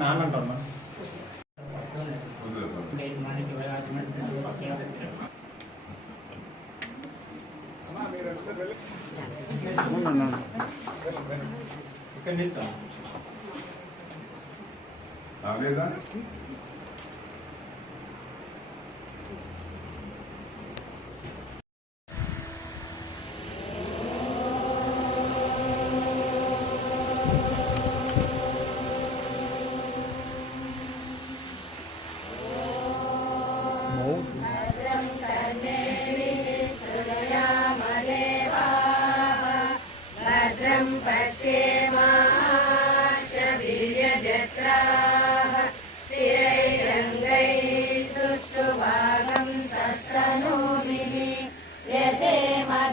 నానంటమ్మా ఇక్కడ నిల్చో అవేదా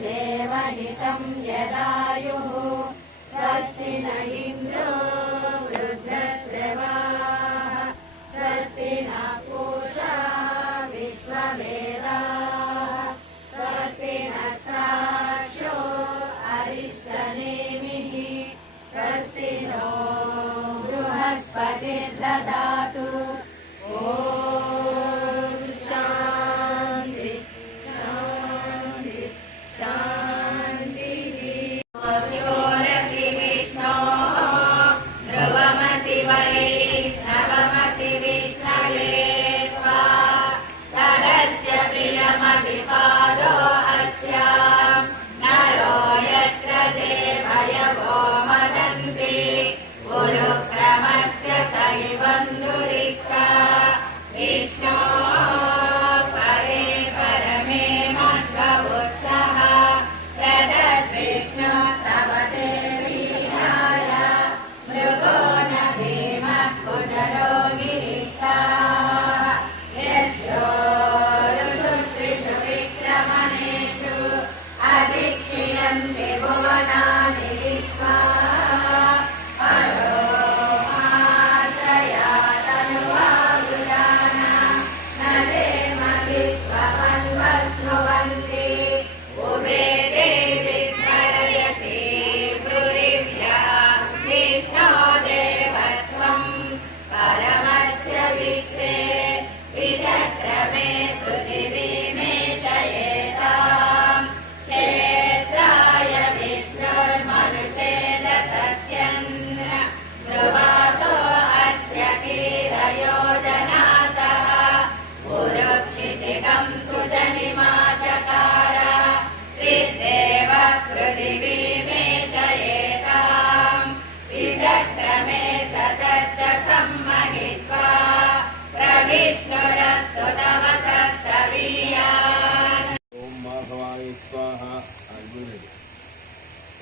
देवहितं यदायुः स्वस्ति न इन्द्रो वृद्धश्रवाः स्वस्ति न पूषा विश्ववेदाः स्वस्ति नस्ताक्षो अरिष्टनेमिः स्वस्ति नो बृहस्पतिर्ददातु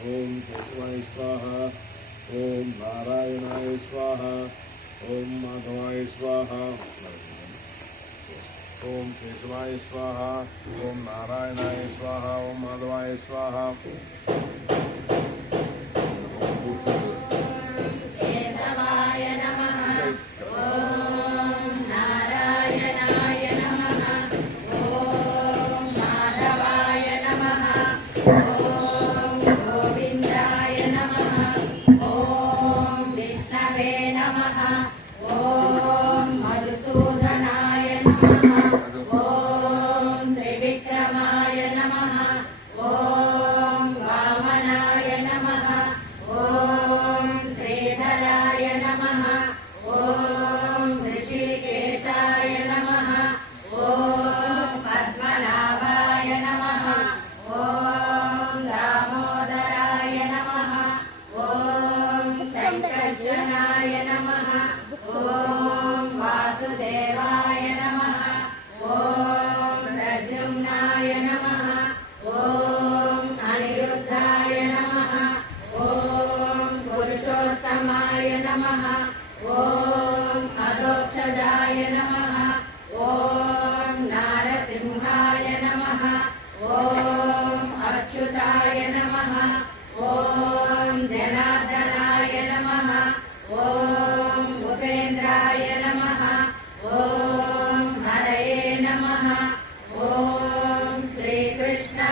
ओम केशवाय स्वाहा, ओम नारायणाय स्वाहा, ओम माधवाय स्वाहा, ओम केशवाय स्वाहा, ओम नारायणाय स्वाहा, ओम माधवाय स्वाहा।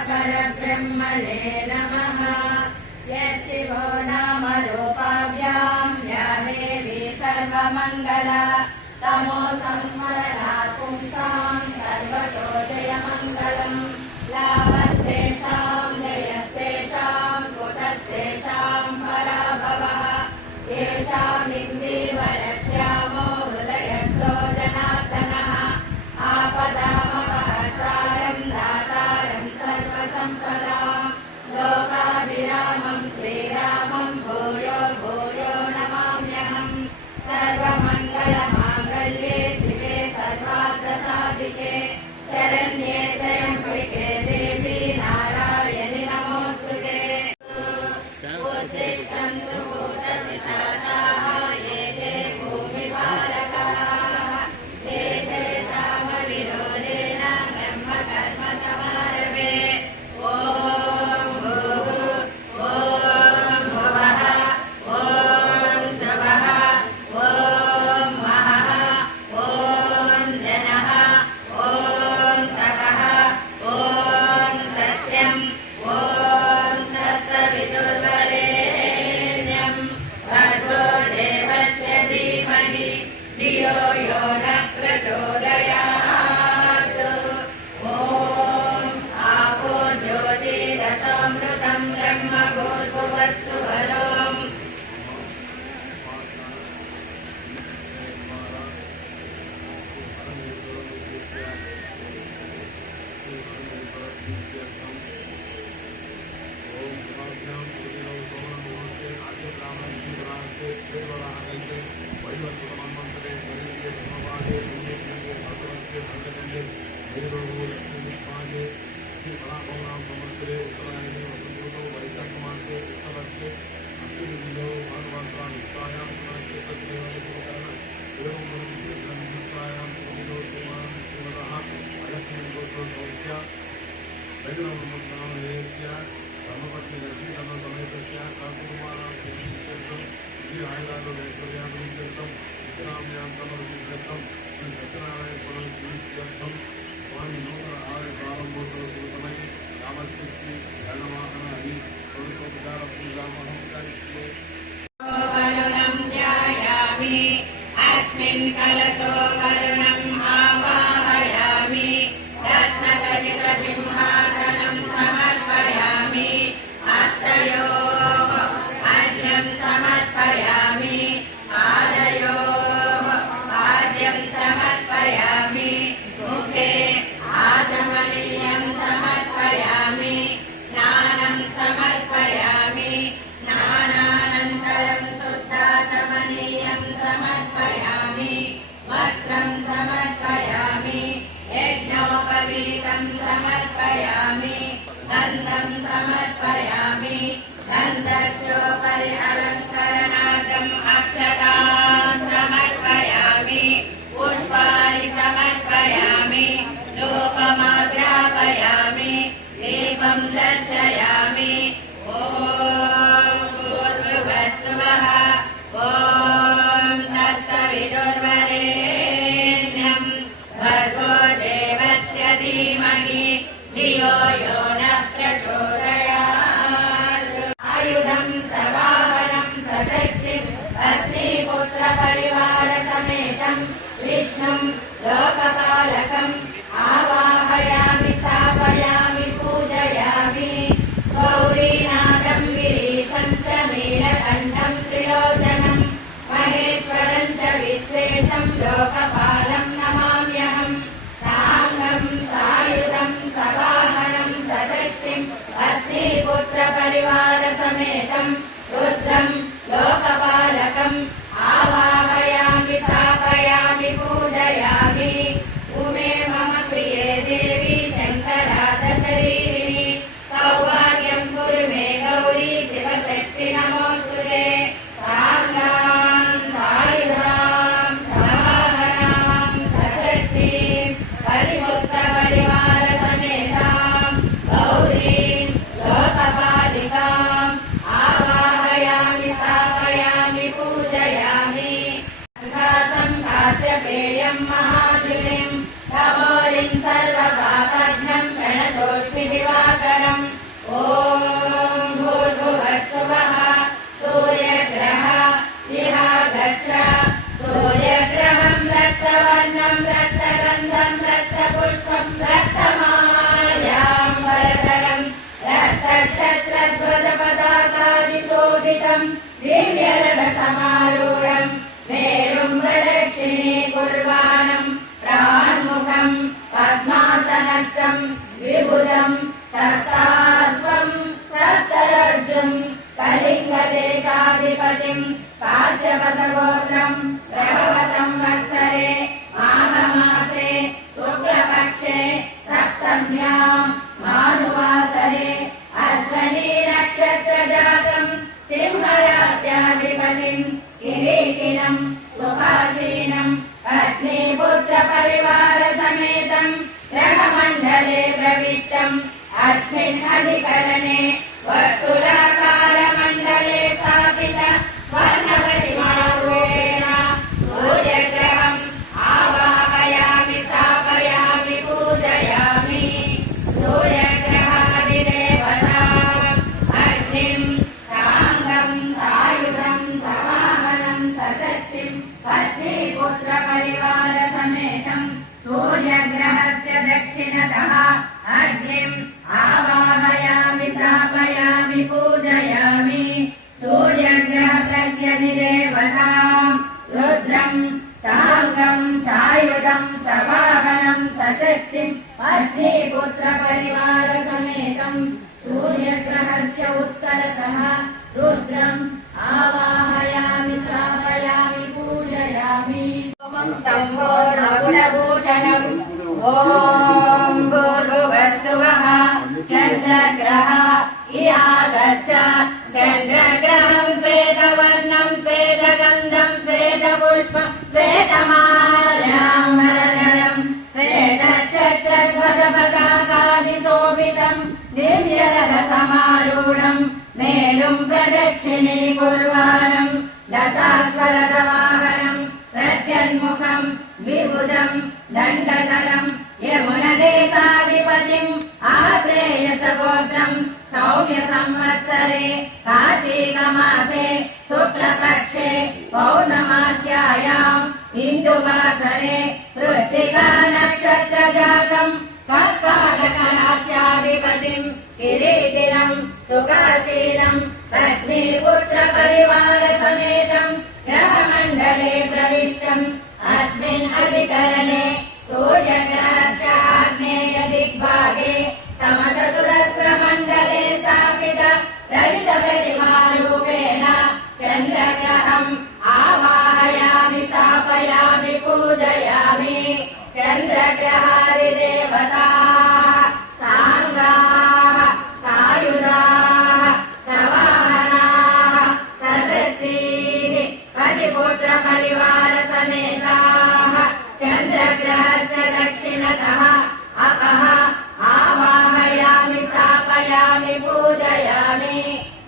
परब्रह्मणे सर्वमङ्गल तमो संस्मरणात् पुंसां सर्वतो जयमङ्गलम् लाभस्तेषां जयस्तेषां कुतस्तेषां पराभवः येषामिन्दीवरस्यामो हृदयस्थो जनार्दनः आपदामपहर्तारं दातारं सर्वसम्पदां लोकाभिरामं श्रीरामं भूयो भूयो नमाम्यहम् सर्वमङ्गलमाङ्गल्ये शिवे सर्वार्थसाधिके शरण्ये त्र्यम्बके देवी नारायणि नमोऽस्तुते उत्तिष्ठन्तु भूतपिशाचाः ये ते भूमिपालकाः ये ते सामविरोधेन ब्रह्मकर्मसमारभे ॐ भूः ॐ भुवः ॐ शुभः ॐ महः ॐ जनः ॐ तपः ॐ सत्यम् ॐ तत्सवितुर्वरेण्यं भर्गो देवस्य धीमहि धियो यो नः प्रचोदयात् ॐ आपो ज्योतिरसमृतं ब्रह्म भूर्भुवस्सु वरोम् वरुणं ध्यायामि अस्मिन् कलशो वरुणम् आवाहयामि रत्नखचितसिंहासनं समर्पयामि हस्तयोः अर्घ्यं समर्पयामि पादयोः पाद्यं समर्पयामि मुखे आचमनीयं समर्पयामि स्नानं समर्पयामि स्नानानन्तरं शुद्धाचमनीयं समर्पयामि वस्त्रं समर्पयामि यज्ञोपवीतं समर्पयामि गन्धं समर्पयामि गन्धस्योपरि अलङ्करणार्थम् अक्षतान् समर्पयामि पुष्पाणि समर्पयामि धूपमाग्रापयामि दीपं दर्शयामि ॐ भूर्भुवस्सुवः ॐ तत्सवितुर्वरेण्यं भर्गो देवस्य धीमहि धियो यो नः प्रचोदयात् आयुधं सवाहनं सशक्तिं पत्नीपुत्रपरिवारसमेतं विष्णुं लोकपालकम् आवाहयामि स्थापयामि पूजयामि गौरीनाथं गिरीशं च नीलकण्ठं त्रिलोचनं महेश्वरं च विश्वेशं लोकपालं नमाम्यहम् साङ्गं सायुधं सवाहनं सशक्तिं पत्नीपुत्रपरिवारसमेतं रुद्रं लोकपालकम् आवाहयामि स्थापयामि पूजयामि उमे मम प्रिये देवी शङ्करार्धशरीरिणि सौभाग्यं कुरु मे गौरी शिवशक्ति नमोऽस्तुते साङ्गां सायुधां सवाहनां सशक्तिं परिपुत्रपरिवारसमेतां गौरीं लोकपालिकाम् आवाहयामि स्थापयामि पूजयामि संघास्य महाद्युतिं कमोलिं सर्वपापघ्नं प्रणतोऽस्मि दिवाकरम् ॐ भूर्भुवः स्वः समेतं दिव्यरथसमारूढं मेरुं प्रदक्षिणीकुर्वाणं प्रान्मुखं पद्मासनस्थं विबुधं सप्ताश्वं सप्तरज्जुं कलिङ्गदेशाधिपतिं काश्यपसगोत्रं प्रभवसंवत्सरे माघमासे शुक्लपक्षे सप्तम्यां भानुवासरे अश्वनी नक्षत्रजातं सिंहराश्याधिपतिं किरीटिनं सुखासीनं पत्नीपुत्रपरिवारसमेतं ग्रहमण्डले प्रविष्टम् अस्मिन् अधिकरणे वर्तुलाकारमण्डले स्थापित स्वर्णप्रतिमारूपेण सूर्यग्रहम् आवाहयामि स्थापयामि पूजयामि सूर्यग्रहादिदेवताम् अग्निं साङ्गं सायुधं समाहनं सशक्तिं पत्नीपुत्रपरिवारसमेतं सूर्यग्रहस्य दक्षिणतः अग्निम् आवाहयामि स्थापयामि पूजयामि सूर्यग्रहप्रत्यधिदेवताम् रुद्रं साङ्गं सायुधं सवाहनं सशक्तिं पत्नीपुत्रपरिवारसमेतं सूर्यग्रहस्य उत्तरतः रुद्रम् आवाहयामि स्थापयामि पूजयामि सम्पूर्णगुणभूषणम् ॐ भूर्भुवस्सुवः चन्द्रग्रह इहागच्छ चन्द्रग्रहं श्वेतवर्णं श्वेतगन्धं श्वेतपुष्पं श्वेतमाल्यां वरदरं श्वेतच्छत्रध्वजपताकादिशोभितं दिव्यरथसमारूढं मेरुं प्रदक्षिणीकुर्वाणं दशाश्वरथवाहनं प्रत्यन्मुखं विबुधं दण्डधरं यमुनदेशाधिपतिम् आत्रेयसगोत्रं सौम्यसंवत्सरे कार्तीकमासे शुक्लपक्षे पौर्णमास्यायाम् इन्दुवासरे कृत्तिका नक्षत्रजातं कर्काटकराश्याधिपतिं किरीटिनं सुखासीनं पत्नीपुत्रपरिवारसमेतं ग्रहमण्डले प्रविष्टम् अस्मिन् अधिकरणे सूर्यग्रहस्य आग्नेयदिग्भागे समचतुरस्रमण्डले स्थापित रहितप्रतिमारूपेण चन्द्रग्रहम् आवाहयामि स्थापयामि पूजयामि चन्द्रग्रहादिदेवताः साङ्गाः सायुधाः सवाहनाः सशक्तिः पतिपुत्रपरिवारसमेताः चन्द्रग्रहस्य दक्षिणतः अपः आवाहयामि स्थापयामि पूजयामि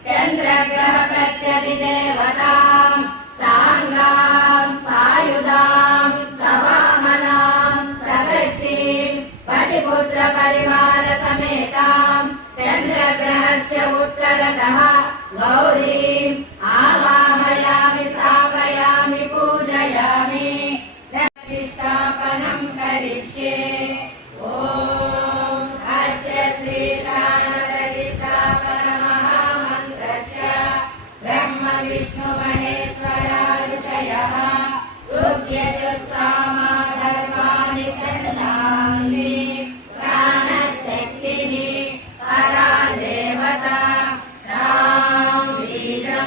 चन्द्रग्रहप्रत्यधिदेवताम् साङ्गां सायुधां सवामनां सशक्तिं पतिपुत्रपरिवारसमेतां चन्द्रग्रहस्य उत्तरतः गौरीम् आवाहयामि स्थापयामि पूजयामि प्रतिष्ठापनं करिष्ये ॐ अस्य श्रीप्राणप्रतिष्ठापनमहामन्त्रस्य ब्रह्म विष्णु महेश्वरा ऋषयः ऋग्यजुस्सामा धर्माणि चन्दांसि प्राणशक्तिः परा देवता रां बीजं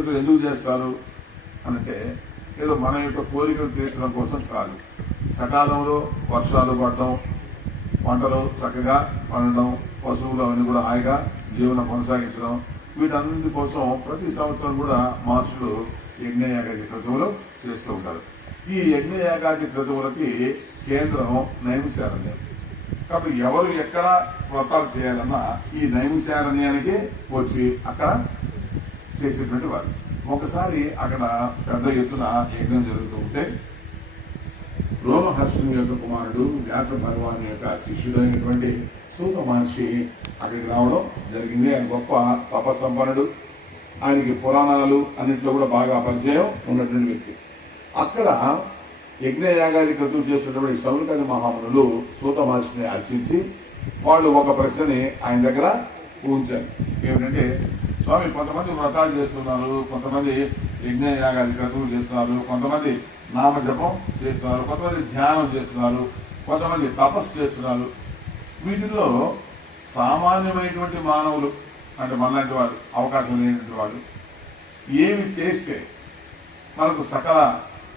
వ్రతం ఎందుకు చేస్తారు అంటే ఏదో మన యొక్క కోరికలు తీర్చడం కోసం కాదు. సకాలంలో వర్షాలు పడడం, పంటలు చక్కగా పండడం, పశువులు అవన్నీ కూడా హాయిగా జీవనం కొనసాగించడం, వీటన్నిటి కోసం ప్రతి సంవత్సరం కూడా మహర్షులు యజ్ఞయాగాది క్రతువులు చేస్తూ ఉంటారు. ఈ యజ్ఞయాగాది క్రతువులకి కేంద్రం నైమిషారణ్యం. కాబట్టి ఎవరు ఎక్కడ వ్రతాలు చేయాలన్నా ఈ నైమిషారణ్యానికి వచ్చి అక్కడ చేసేటువంటి వారు. ఒకసారి అక్కడ పెద్ద ఎత్తున యజ్ఞం జరుగుతూ ఉంటే రోమహర్షుని యొక్క కుమారుడు వ్యాస భగవాన్ యొక్క శిష్యుడైనటువంటి సూత మహర్షి అక్కడికి రావడం జరిగింది. ఆయన గొప్ప తపస్సంపన్నుడు, ఆయనకి పురాణాలు అన్నింటిలో కూడా బాగా పరిచయం ఉన్నటువంటి వ్యక్తి. అక్కడ యజ్ఞయాగాది క్రతువు చేస్తున్నటువంటి శౌనకాది మహామునులు సూత మహర్షిని అర్చించి వాళ్ళు ఒక ప్రశ్నని ఆయన దగ్గర ఉంచారు. ఏమిటంటే, స్వామి కొంతమంది వ్రతాలు చేస్తున్నారు, కొంతమంది యజ్ఞయాగాది క్రతువులు చేస్తున్నారు, కొంతమంది నామజపం చేస్తున్నారు, కొంతమంది ధ్యానం చేస్తున్నారు, కొంతమంది తపస్సు చేస్తున్నారు. వీటిలో సామాన్యమైనటువంటి మానవులు అంటే మనలాంటి వాళ్ళు, అవకాశం లేనటువంటి వాళ్ళు ఏమి చేస్తే మనకు సకల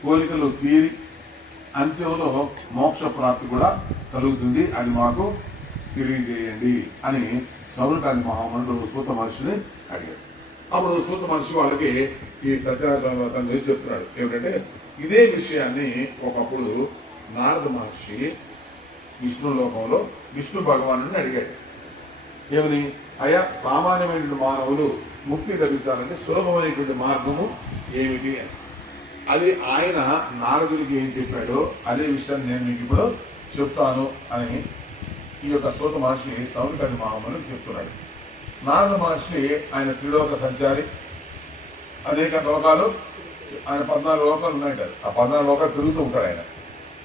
కోరికలు తీరి అంత్యంలో మోక్ష ప్రాప్తి కూడా కలుగుతుంది, అది మాకు తెలియజేయండి అని సౌనకాది మహామునుడు సూత మహర్షిని అడిగారు. అప్పుడు సూత మహర్షి వాళ్ళకి ఈ సత్యనారాయణ వ్రతం గురించి చెప్తున్నాడు. ఏమిటంటే, ఇదే విషయాన్ని ఒకప్పుడు నారద మహర్షి విష్ణు లోకంలో విష్ణు భగవాను అడిగాడు. ఏమని? అయా, సామాన్యమైనటువంటి మానవులు ముక్తి లభించాలంటే సులభమైనటువంటి మార్గము ఏమిటి అని. అది ఆయన నారదుడికి ఏం చెప్పాడో అదే విషయాన్ని నేను మీకు ఇప్పుడు చెప్తాను అని ఈ యొక్క సూత మహర్షి సౌనకాది మహామునులకు చెప్తున్నాడు. నారద మహర్షి ఆయన త్రిలోక సంచారి, అనేక లోకాలు, ఆయన 14 లోకాలు ఉన్నాయంటారు. ఆ 14 లోకాలు తిరుగుతూ ఉంటాడు ఆయన.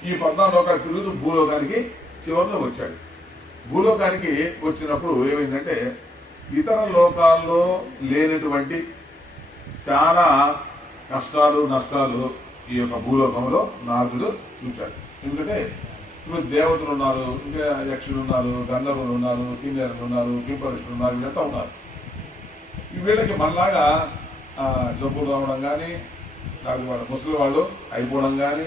ఈ 14 లోకాలు తిరుగుతూ భూలోకానికి చివరిలో వచ్చాడు. భూలోకానికి వచ్చినప్పుడు ఏమైందంటే, ఇతర లోకాల్లో లేనటువంటి చాలా కష్టాలు నష్టాలు ఈ యొక్క భూలోకంలో నారదుడు చూశాడు. ఎందుకంటే ఇప్పుడు దేవతలు ఉన్నారు, ఇంకా యక్షులు ఉన్నారు, గంధర్వులు ఉన్నారు, కిన్నెరులు ఉన్నారు, కింపరుషులు ఉన్నారు, వీళ్ళంతా ఉన్నారు. వీళ్ళకి మనలాగా జబ్బులు రావడం కానీ, నాకు వాళ్ళ ముసలి వాళ్ళు అయిపోవడం కానీ,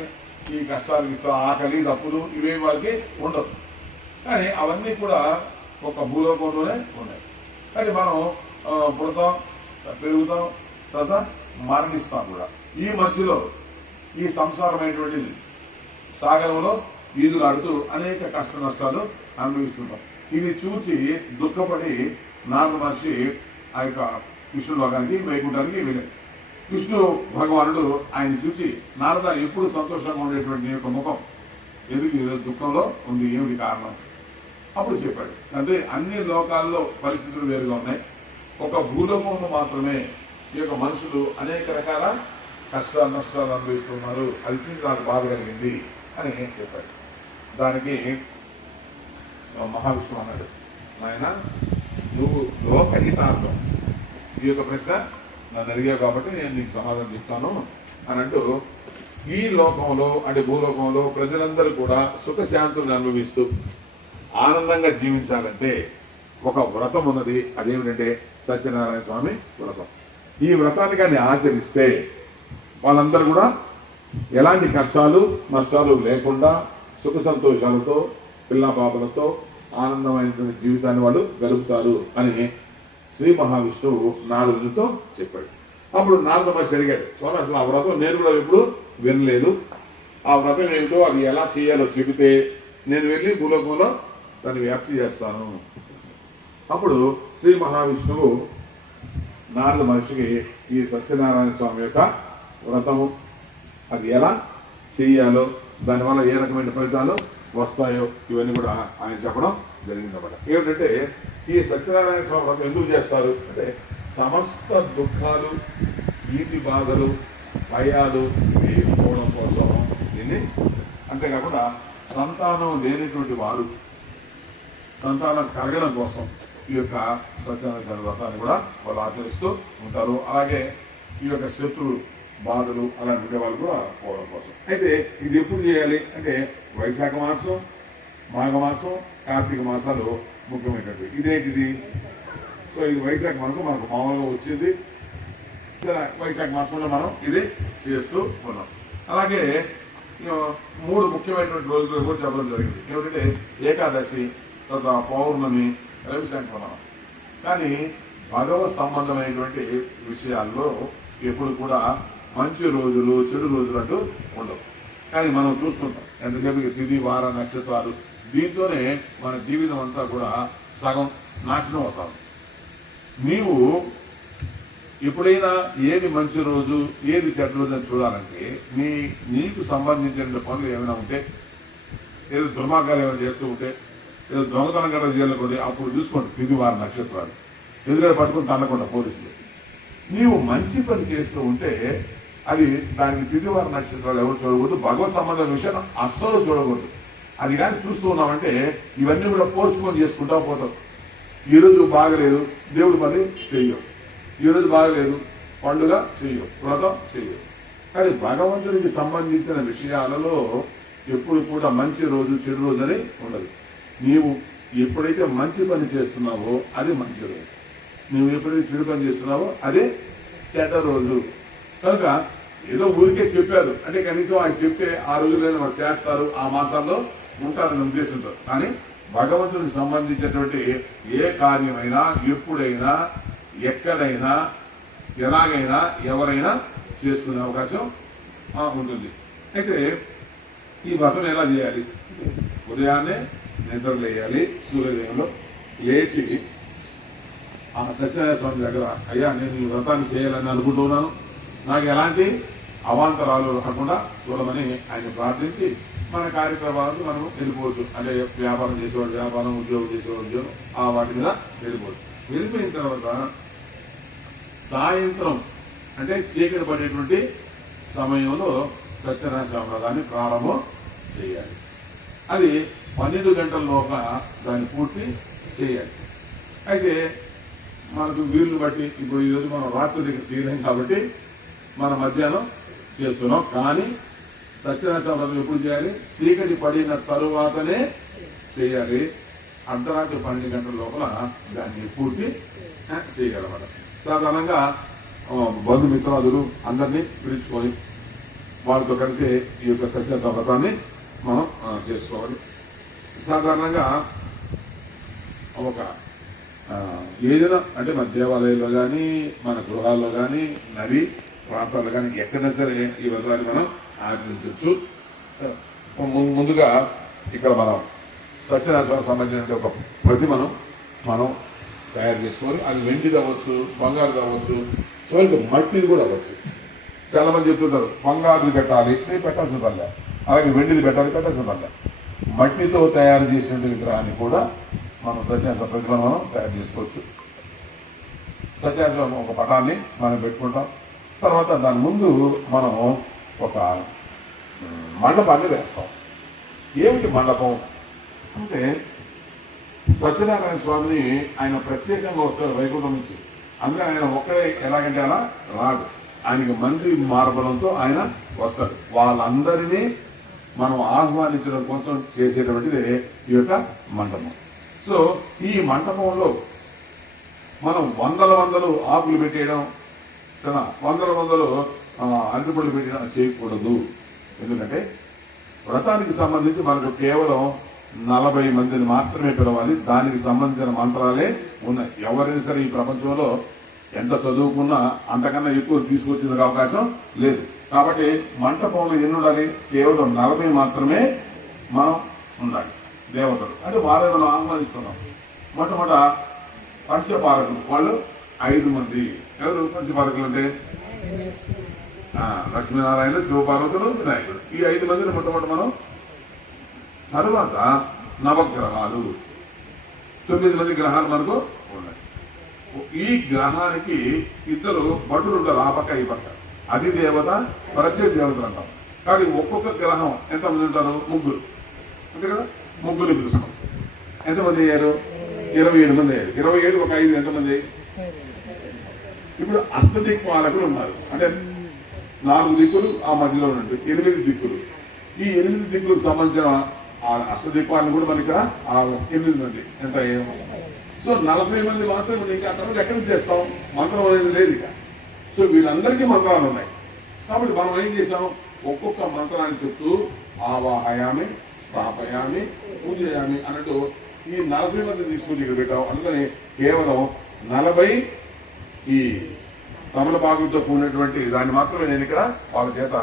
ఈ కష్టాలు ఆకలి తప్పులు ఇవేమి వాళ్ళకి ఉండవు. కానీ అవన్నీ కూడా ఒక భూలోకంలోనే ఉన్నాయి. కానీ మనం పుడతాం, పెరుగుతాం, తర్వాత మరణిస్తాం కూడా. ఈ మధ్యలో ఈ సంసారమైనటువంటి సాగరంలో ఈదులాడుతూ అనేక కష్ట నష్టాలు అనుభవిస్తుంటాం. ఇవి చూసి దుఃఖపడి నారద మహర్షి ఆ యొక్క విష్ణు లోకానికి వైకుంఠానికి వెళ్ళాడు. విష్ణు భగవానుడు ఆయన చూసి, నారద, ఎప్పుడు సంతోషంగా ఉండేటువంటి నీ యొక్క ముఖం ఎందుకు ఈరోజు దుఃఖంలో ఉంది, ఏమిటి కారణం? అప్పుడు చెప్పాడు, అంటే అన్ని లోకాల్లో పరిస్థితులు వేరుగా ఉన్నాయి, ఒక భూలోకంలో మాత్రమే ఈ యొక్క మనుషులు అనేక రకాల కష్టాలు నష్టాలు అనుభవిస్తున్నారు, అది చూసి నాకు బాధ కలిగింది అని చెప్పాడు. దానికి మహావిష్ణువు అన్నాడు, నాయన, నువ్వు లోకహితార్థం ఈ యొక్క ప్రశ్న నన్ను అడిగావు కాబట్టి నేను నీకు సమాధానం చెప్తాను అని అంటూ, ఈ లోకంలో అంటే భూలోకంలో ప్రజలందరూ కూడా సుఖశాంతులను అనుభవిస్తూ ఆనందంగా జీవించాలంటే ఒక వ్రతం ఉన్నది. అదేమిటంటే సత్యనారాయణ స్వామి వ్రతం. ఈ వ్రతాన్ని కానీ ఆచరిస్తే వాళ్ళందరూ కూడా ఎలాంటి కష్టాలు నష్టాలు లేకుండా సుఖ సంతోషాలతో పిల్లాపాపలతో ఆనందమైనటువంటి జీవితాన్ని వాళ్ళు గడుపుతారు అని శ్రీ మహావిష్ణువు నారదుడితో చెప్పాడు. అప్పుడు నారద మహర్షి అడిగాడు, స్వామి, అసలు ఆ వ్రతం నేను కూడా ఎప్పుడు వినలేదు, ఆ వ్రతం ఏమిటో అది ఎలా చేయాలో చెబితే నేను వెళ్ళి భూలోకంలో దాన్ని వ్యాప్తి చేస్తాను. అప్పుడు శ్రీ మహావిష్ణువు నారద మహర్షికి ఈ సత్యనారాయణ స్వామి యొక్క వ్రతము అది ఎలా చేయాలో, దానివల్ల ఏ రకమైన ఫలితాలు వస్తాయో ఇవన్నీ కూడా ఆయన చెప్పడం జరిగిందన్నమాట. ఏమిటంటే, ఈ సత్యనారాయణ స్వామి వ్రతం ఎందుకు చేస్తారు అంటే, సమస్త దుఃఖాలు, ఈతి బాధలు, భయాలు వేయకపోవడం కోసం దీన్ని. అంతేకాకుండా సంతానం లేనటువంటి వారు సంతానం కలగడం కోసం ఈ యొక్క సత్యనారాయణ వ్రతాన్ని కూడా వాళ్ళు ఆచరిస్తూ ఉంటారు. అలాగే ఈ యొక్క శత్రు బాధలు అలాంటి వాళ్ళు కూడా పోవడం కోసం. అయితే ఇది ఎప్పుడు చేయాలి అంటే, వైశాఖ మాసం, మాఘమాసం, కార్తీక మాసాలు ముఖ్యమైనటువంటి. ఇదేంటిది? సో ఇది వైశాఖ మాసం మనకు మామూలుగా వచ్చింది. వైశాఖ మాసంలో మనం ఇది చేస్తూ ఉన్నాం. అలాగే 3 ముఖ్యమైనటువంటి రోజులు కూడా చెప్పడం జరిగింది. ఏమిటంటే ఏకాదశి, తర్వాత పౌర్ణమి, రవి సంక్రమణం. కానీ భగవత్ సంబంధమైనటువంటి విషయాల్లో ఎప్పుడు కూడా మంచి రోజులు చెడు రోజులు అంటూ ఉండవు. కానీ మనం చూస్తుంటాం ఎంతసేపు తిథి వార నక్షత్రాలు, దీంతోనే మన జీవితం అంతా కూడా సగం నాశనం అవుతాం. నీవు ఎప్పుడైనా ఏది మంచి రోజు ఏది చెడ్డ రోజు అని చూడాలంటే నీకు సంబంధించిన పనులు ఏమైనా ఉంటే, ఏదో దుర్మార్గాలు ఏమైనా చేస్తూ ఉంటే, ఏదో దొంగతనం గట్రా చేయాలనుకోండి, అప్పుడు చూసుకోండి తిథి వార నక్షత్రాలు ఎదురుగా పట్టుకుని తన్నకుండా పోలీసులు. నీవు మంచి పని చేస్తూ ఉంటే అది దానికి తిథివార నక్షత్రాలు ఎవరు చూడకూడదు, భగవత్ సంబంధం విషయాన్ని అస్సలు చూడకూడదు. అది కానీ చూస్తూ ఉన్నామంటే ఇవన్నీ కూడా పోస్ట్పోన్ చేసుకుంటా పోతాం. ఈరోజు బాగలేదు దేవుడు పని చెయ్యవు, ఈరోజు బాగలేదు పండుగ చెయ్యవు, వ్రతం చెయ్యవు. కానీ భగవంతుడికి సంబంధించిన విషయాలలో ఎప్పుడు కూడా మంచి రోజు చెడు రోజు అని ఉండదు. నీవు ఎప్పుడైతే మంచి పని చేస్తున్నావో అది మంచి రోజు, నువ్వు ఎప్పుడైతే చెడు పని చేస్తున్నావో అదే చెడ్డ రోజు. కనుక ఏదో ఊరికే చెప్పారు అంటే కనీసం ఆయన చెప్తే ఆ రోజులైనా వారు చేస్తారు, ఆ మాసాల్లో ఉంటారనే ఉద్దేశంతో. కానీ భగవంతుడికి సంబంధించినటువంటి ఏ కార్యమైనా ఎప్పుడైనా ఎక్కడైనా ఎలాగైనా ఎవరైనా చేసుకునే అవకాశం ఉంటుంది. అయితే ఈ వ్రతం ఎలా చేయాలి? ఉదయాన్నే నిద్ర లేయాలి, సూర్యోదయంలో లేచి ఆ సత్యనారాయణ స్వామి దగ్గర, అయ్యా నేను ఈ వ్రతాన్ని చేయాలని అనుకుంటున్నాను, నాకు ఎలాంటి అవాంతరాలు రాకుండా చూడమని ఆయన ప్రార్థించి మన కార్యక్రమాలకు మనం వెళ్ళిపోవచ్చు. అంటే వ్యాపారం చేసేవాడు వ్యాపారం, ఉద్యోగం చేసేవాడు ఉద్యోగం, ఆ వాటి మీద వెళ్ళిపోవచ్చు. వెళ్ళిపోయిన తర్వాత సాయంత్రం అంటే చీకటి పడేటువంటి సమయంలో సత్యనారాయణ స్వామి వ్రతాన్ని ప్రారంభం చేయాలి. అది 12 గంటల లోపల దాన్ని పూర్తి చేయాలి. అయితే మనకు వీలుని బట్టి ఇప్పుడు ఈరోజు మనం రాత్రి దగ్గర చేయలేం కాబట్టి మన మధ్యాహ్నం చేస్తున్నాం. కానీ సత్యనారాయణ స్వామి వ్రతం ఎప్పుడు చేయాలి? చీకటి పడిన తరువాతనే చేయాలి. అర్ధరాత్రి 12 గంటల లోపల దాన్ని పూర్తి చేయగలమాట. సాధారణంగా బంధుమిత్రాదులు అందరినీ పిలుచుకొని వాళ్ళతో కలిసి ఈ యొక్క సత్యనారాయణ వ్రతాన్ని మనం చేసుకోవాలి. సాధారణంగా ఒక ఏదైనా అంటే మన దేవాలయాల్లో కానీ మన గృహాల్లో కానీ నది ప్రాంతాల్లో కానీ ఎక్కడైనా సరే ఈ వ్రతాన్ని మనం ఆచరించవచ్చు. ముందుగా ఇక్కడ మనం సత్యనారాయణ సంబంధించిన ఒక ప్రతిమను మనం తయారు చేసుకోవాలి. అది వెండిది అవ్వచ్చు, బంగారు అవ్వచ్చు, చివరికి మట్టిది కూడా అవ్వచ్చు. చాలా మంది చెప్తుంటారు బంగారుది పెట్టాలి, నేను పెట్టాల్సిన పనిలే, అలాగే వెండిది పెట్టాలి, పెట్టాల్సిన పనిలే. మట్టితో తయారు చేసిన విగ్రహాన్ని కూడా మనం సత్యనారాయణ ప్రతిమను మనం తయారు చేసుకోవచ్చు. సత్యనారాయణ ఒక పటాన్ని మనం పెట్టుకుంటాం. తర్వాత దాని ముందు మనం ఒక మండపాన్ని వేస్తాం. ఏమిటి మండపం అంటే సత్యనారాయణ స్వామిని ఆయన ప్రత్యేకంగా వస్తారు వైకుంఠం నుంచి. అందుకని ఆయన ఒక్కడే ఎలాగంటే అలా రాడు, ఆయనకి మంది మార్బలంతో ఆయన వస్తాడు. వాళ్ళందరినీ మనం ఆహ్వానించడం కోసం చేసేటువంటిది ఈ యొక్క మండపం. సో ఈ మండపంలో మనం వందలు ఆకులు పెట్టేయడం, వందలు అరటిపళ్ళు పెట్టడం చేయకూడదు. ఎందుకంటే వ్రతానికి సంబంధించి మనకు కేవలం 40 మందిని మాత్రమే పిలవాలి. దానికి సంబంధించిన మంత్రాలే ఉన్నాయి. ఎవరైనా సరే ఈ ప్రపంచంలో ఎంత చదువుకున్నా అంతకన్నా ఎక్కువ తీసుకొచ్చిన అవకాశం లేదు. కాబట్టి మంటపంలో ఎన్ని ఉండాలి? కేవలం 40 మాత్రమే మనం ఉండాలి. దేవతలు అంటే వాళ్ళని మనం ఆహ్వానిస్తున్నాం. మొట్టమొదట పంచపాలకులు, వాళ్ళు 5 మంది. ఎవరు పంచపాలకులు అంటే లక్ష్మీనారాయణ, శివపార్వతులు, వినాయకుడు. ఈ 5 మందిని మొట్టమొదటి మనం. తరువాత నవగ్రహాలు, 9 మంది గ్రహాలు మనకు ఉన్నాయి. ఈ గ్రహానికి 2 భటులు ఉంటారు, ఆ పక్క ఈ పక్క. అది దేవత, ప్రత్యేక దేవతలు అంటాం. కానీ ఒక్కొక్క గ్రహం ఎంతమంది ఉంటారు? 3. అంతే కదా, 3 పిలుస్తాం. ఎంతమంది అయ్యారు? 27 మంది అయ్యారు. 27 ఒక 5 ఎంతమంది? ఇప్పుడు అష్టదిక్పాలకులు ఉన్నారు. అంటే 4 దిక్కులు ఆ మధ్యలో ఉన్నట్టు 8 దిక్కులు. ఈ 8 దిక్కులకు సంబంధించిన అష్టదిక్పాలను కూడా మనకి 8 మంది ఎంత అయ్యాము. సో 40 మంది మాత్రం ఇంకా తర్వాత ఎక్కడికి చేస్తాం? మంత్రం అనేది లేదు. ఇక సో వీళ్ళందరికీ మంత్రాలు ఉన్నాయి. కాబట్టి మనం ఏం చేసాం, ఒక్కొక్క మంత్రాన్ని చెప్తూ ఆవాహయామి, స్థాపయామి, పూజయామి అన్నట్టు ఈ 40 మంది తీసుకుని ఇక్కడ పెట్టాం. అందుకని కేవలం 40 ఈ తమలపాకులతో కూడినటువంటి దాన్ని మాత్రమే నేను ఇక్కడ వాళ్ళ చేత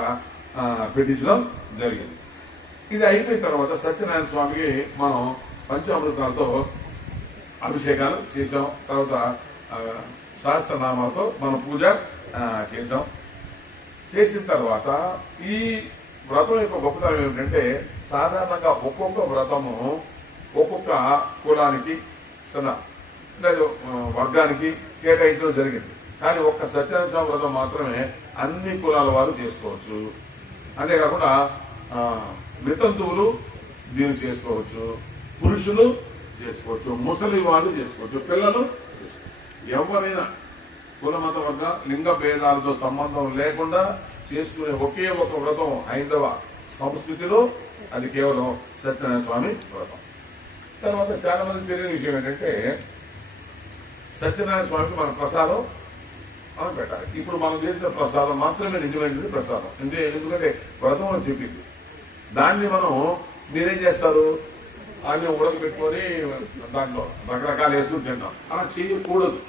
పెట్టించడం జరిగింది. ఇది అయిపోయిన తర్వాత సత్యనారాయణ స్వామికి మనం పంచామృతాలతో అభిషేకాలు చేసాం. తర్వాత సహస్రనామాలతో మనం పూజ చేసాం. చేసిన తర్వాత ఈ వ్రతం యొక్క గొప్పతనం ఏమిటంటే, సాధారణంగా ఒక్కొక్క వ్రతము ఒక్కొక్క కులానికి లేదా వర్గానికి కేటాయించడం జరిగింది. కానీ ఒక్క సత్యనారాయణ స్వామి వ్రతం మాత్రమే అన్ని కులాల వారు చేసుకోవచ్చు. అంతేకాకుండా వితంతువులు దీన్ని చేసుకోవచ్చు, పురుషులు చేసుకోవచ్చు, ముసలి వాళ్ళు చేసుకోవచ్చు, పిల్లలు ఎవరైనా కుల మత వర్గ లింగ భేదాలతో సంబంధం లేకుండా చేసుకునే ఒకే ఒక వ్రతం హైందవ సంస్కృతిలో అది కేవలం సత్యనారాయణ స్వామి వ్రతం. తర్వాత చాలా మంది తెలియని విషయం ఏంటంటే, సత్యనారాయణ స్వామికి మన ప్రసాదం మనం పెట్టాలి. ఇప్పుడు మనం చేసిన ప్రసాదం మాత్రమే నిజమైనది ప్రసాదం. ఎందుకంటే వ్రతం అని చెప్పింది. దాన్ని మనం మీరేం చేస్తారు, అన్ని ఉడకబెట్టుకొని దాంట్లో రకరకాలు వేసుకుని తింటాం. అలా చేయకూడదు.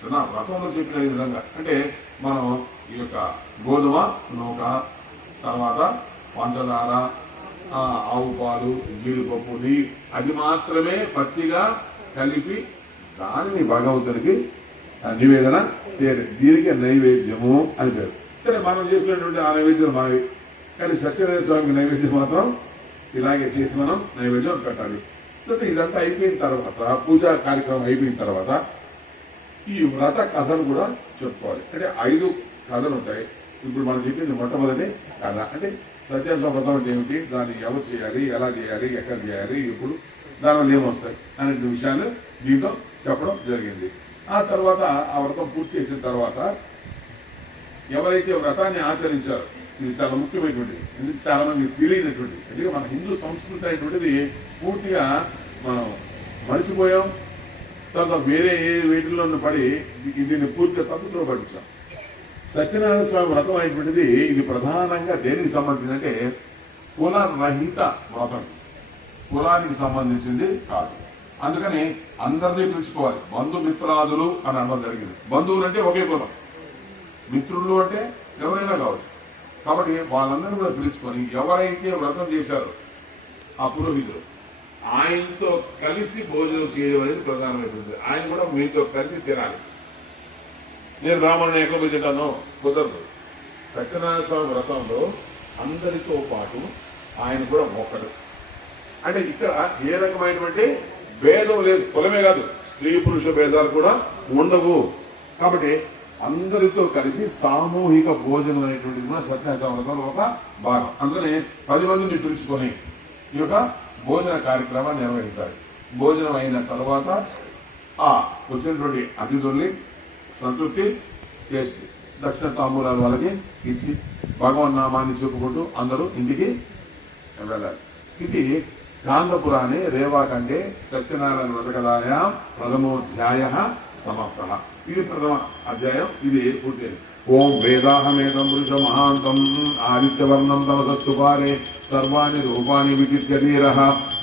వ్రతంలో చెప్పిన విధంగా అంటే మనం ఈ యొక్క గోధుమ నూక, తర్వాత పంచదార, ఆవు పాలు, జీడిపప్పు, నెయ్యి అది మాత్రమే పచ్చిగా కలిపి దానిని భగవంతునికి నివేదన చేయాలి. దీనికి నైవేద్యము అని పేరు. సరే, మనం చేసుకునేటువంటి ఆ నైవేద్యం మనవి. కానీ సత్యనారాయణ స్వామికి నైవేద్యం మాత్రం ఇలాగే చేసి మనం నైవేద్యం పెట్టాలి. ఇదంతా అయిపోయిన తర్వాత, పూజా కార్యక్రమం అయిపోయిన తర్వాత ఈ వ్రత కథలు కూడా చెప్పుకోవాలి. అంటే 5 కథలు ఉంటాయి. ఇప్పుడు మనం చెప్పింది మొట్టమొదటి కథ. అంటే సత్యనారాయణ వ్రతం అంటే ఏమిటి, దాన్ని ఎవరు చేయాలి, ఎలా చేయాలి, ఎక్కడ చేయాలి, ఎప్పుడు, దానివల్ల ఏమొస్తాయి అనే విషయాలు దీంట్లో చెప్పడం జరిగింది. ఆ తర్వాత ఆ వ్రతం పూర్తి చేసిన తర్వాత ఎవరైతే వ్రతాన్ని ఆచరించారో, ఇది చాలా ముఖ్యమైనటువంటిది. ఎందుకు చాలా మంది తెలియనటువంటిది. ఎందుకంటే మన హిందూ సంస్కృతి అనేటువంటిది పూర్తిగా మనం మర్చిపోయాం. తర్వాత వేరే వీటిల్లో పడి దీన్ని పూర్తిగా తప్పుతో పట్టించాం. సత్యనారాయణ స్వామి వ్రతం అనేటువంటిది ఇది ప్రధానంగా దేనికి సంబంధించిందంటే కుల రహిత వ్రతం, కులానికి సంబంధించింది కాదు. అందుకని అందరినీ పిలుచుకోవాలి. బంధుమిత్రాదులు అని అనడం జరిగింది. బంధువులు అంటే ఒకే కులం, మిత్రులు అంటే ఎవరైనా కావచ్చు. కాబట్టి వాళ్ళందరినీ కూడా పిలుచుకొని ఎవరైతే వ్రతం చేశారో ఆ పురోహితులు ఆయనతో కలిసి భోజనం చేయడం అనేది ప్రధానమైనది. ఆయన కూడా మీతో కలిసి తినాలి. నేను రాముడిని ఎక్కడ పోయి తింటాను, కుదరదు. సత్యనారాయణ స్వామి వ్రతంలో అందరితో పాటు ఆయన కూడా ఒక్కడు. అంటే ఇక్కడ ఏ రకమైనటువంటి భేదం లేదు. కులమే కాదు, స్త్రీ పురుష భేదాలు కూడా ఉండవు. కాబట్టి అందరితో కలిసి సామూహిక భోజనం అనేటువంటిది కూడా సత్యనారాయణ స్వామి వ్రతంలో ఒక భాగం. అందుకని 10 మందిని పిలుచుకొని ఈ యొక్క భోజన కార్యక్రమాన్ని నిర్వహించాలి. భోజనం అయిన తర్వాత ఆ వచ్చినటువంటి అతిథుల్ని సంతృప్తి చేసి దక్షిణ తాంబూలాలు వాళ్ళకి ఇచ్చి భగవన్నామాన్ని చెప్పుకుంటూ అందరూ ఇంటికి వెళ్ళాలి. ఇది స్కాందపురాణే రేవాఖండే సత్యనారాయణ వ్రతకథాయాం ప్రథమోధ్యాయ సమాప్త. ఇది ప్రథమ అధ్యాయం. ఇది పూర్తయింది. ఓం వేదాహమేదం పురుష మహాంతం ఆదిత్యవర్ణం తమసస్తుపారే సర్వాణి రూపాన్ని విచిత్య ధీరః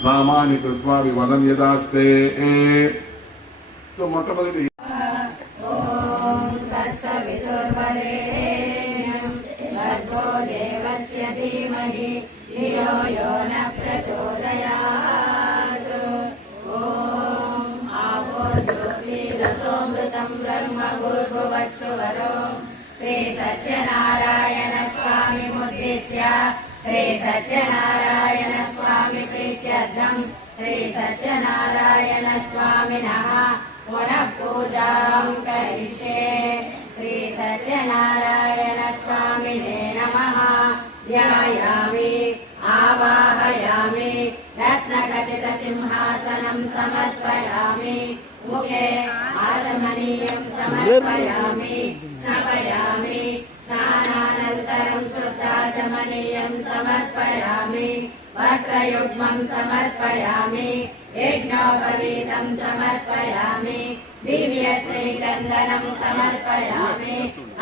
నామాని కృత్వా వివదన్ యదాస్తే. సో మొట్టమొదటి శ్రీ సత్యనారాయణ స్వామి ముద్దిశ్య శ్రీ సత్యనారాయణ స్వామి ప్రీత్యర్థం శ్రీ సత్యనారాయణ స్వామినః పునః పూజాం కరిష్యే. శ్రీ సత్యనారాయణ స్వామినే నమః. ధ్యాయామి ఆవాహయామి రత్నఖచిత సింహాసనం సమర్పయామి. ముఖే ఆచమనీయం సమర్పయామి. స్నాపయామి. స్నానానంతరం శుద్ధాచమనీయం సమర్పయామి. वस्त्रयुग्मं समर्पयामि यज्ञोपवीतं समर्पयामि दिव्यश्रीचन्दनं समर्पयामि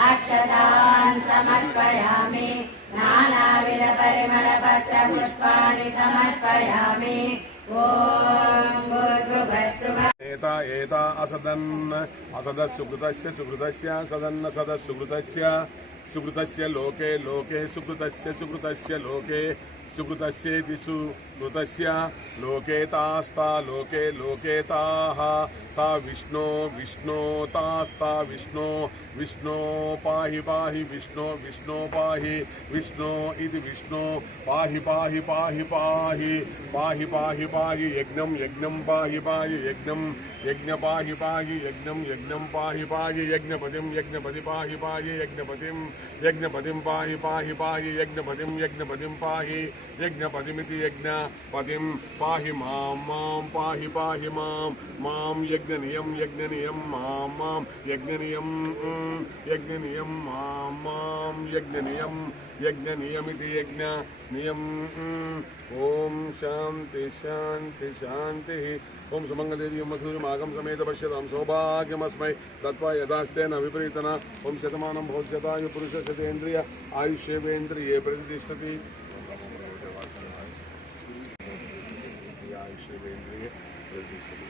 अक्षतान् समर्पयामि नानाविधपरिमलपत्रपुष्पाणि समर्पयामि ॐ भूर्भुवस्सुः एता असदन् असदस्सुकृतस्य सुकृतस्य सदन्न सदस्सुकृतस्य सुकृतस्य लोके लोके सुकृतस्य लोके सुकृतस्येति सुकृतस्य लोके तास्ता लोके लोके ताः ता विष्णो विष्णो तास्ता विष्णो विष्णो पाहि पाहि विष्णो विष्णो पाहि विष्णो इति विष्णो पाहि पाहि पाहि पाहि पाहि पाहि पाहि यज्ञं यज्ञं पाहि पाहि यज्ञं यज्ञ पाहि पाहि यज्ञं यज्ञं पाहि पाहि यज्ञपतिं यज्ञपति पाहि पाहि यज्ञपतिं पाहि पाहि पाहि यज्ञपतिं पाहि यज्ञपतिमिति यज्ञपतिं पाहि मां पाहि पाहि मां यज्ञनियं मां यज्ञनियं मां यज्ञनियमिति यज्ञनियम ओम शांति शांति शांति ओम सुमंगलदेवी मधुरमागम समेत पश्यतां सौभाग्यमस्मै दत्वा यदास्तेन विपरीतना ओम शतमानं भवस्यतायु पुरुष शतेन्द्रिय आयुष्येवेन्द्रिये प्रतिष्ठति आयुष्येवेन्द्रिये प्रतिष्ठति